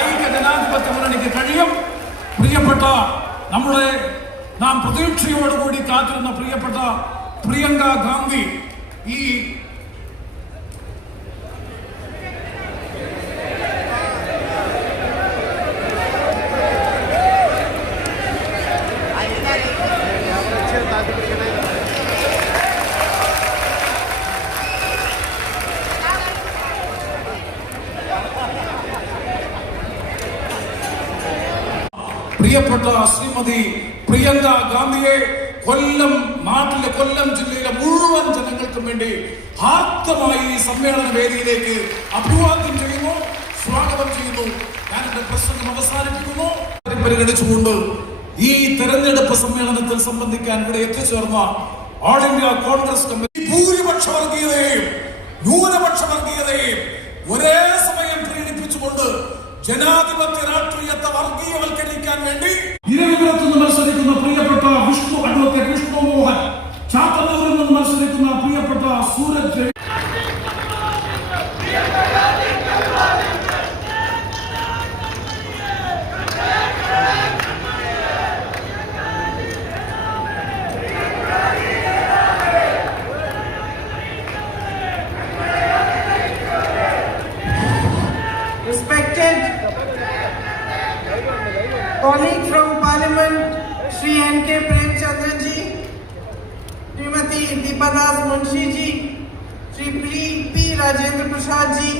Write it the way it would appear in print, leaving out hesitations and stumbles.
ഐക്യ ജനാധിപത്യ മുന്നണിക്ക് കഴിയും. പ്രിയപ്പെട്ട നാം പ്രതീക്ഷയോടുകൂടി കാത്തിരുന്ന പ്രിയപ്പെട്ട പ്രിയങ്ക ഗാന്ധി ഈ പ്രിയപ്പെട്ട ശ്രീമതി പ്രിയങ്ക ഗാന്ധിയെ നാട്ടിലെ കൊല്ലം ജില്ലയിലെ മുഴുവൻ ജനങ്ങൾക്കും വേണ്ടി ആർദ്രമായി ഈ സമ്മേളന വേദിയിലേക്ക് അഭിവാദ്യം ചെയ്യുന്നു, സ്വാഗതം ചെയ്യുന്നു. ഞാൻ എന്റെ പ്രസംഗം അവസാനിപ്പിക്കുന്നു. പരിഗണിച്ചുകൊണ്ട് ഈ തെരഞ്ഞെടുപ്പ് സമ്മേളനത്തിൽ സംബന്ധിക്കാൻ ഇവിടെ എത്തിച്ചേർന്ന ഓൾ ഇന്ത്യ കോൺഗ്രസ് കമ്മിറ്റി ഭൂരിപക്ഷ വർഗീയതയെയും ന്യൂനപക്ഷ വർഗീയതയെയും ഒരേ സമയം പ്രീണിപ്പിച്ചുകൊണ്ട് ജനാധിപത്യ രാഷ്ട്രീയത്തെ വർഗീയവൽക്കരിക്കാൻ വേണ്ടി ഇരവിപുരത്ത് നിന്ന് മത്സരിക്കുന്ന പ്രിയപ്പെട്ട അഡ്വക്കേറ്റ് വിഷ്ണു മോഹൻ, ചാത്തന്നൂരിൽ നിന്ന് മത്സരിക്കുന്ന പ്രിയപ്പെട്ട Sooraj colleague from Parliament, Shri N.K. Premchandra ji, Srimati Deepadas Munshi ji, Shri P. Rajendra Prasad ji,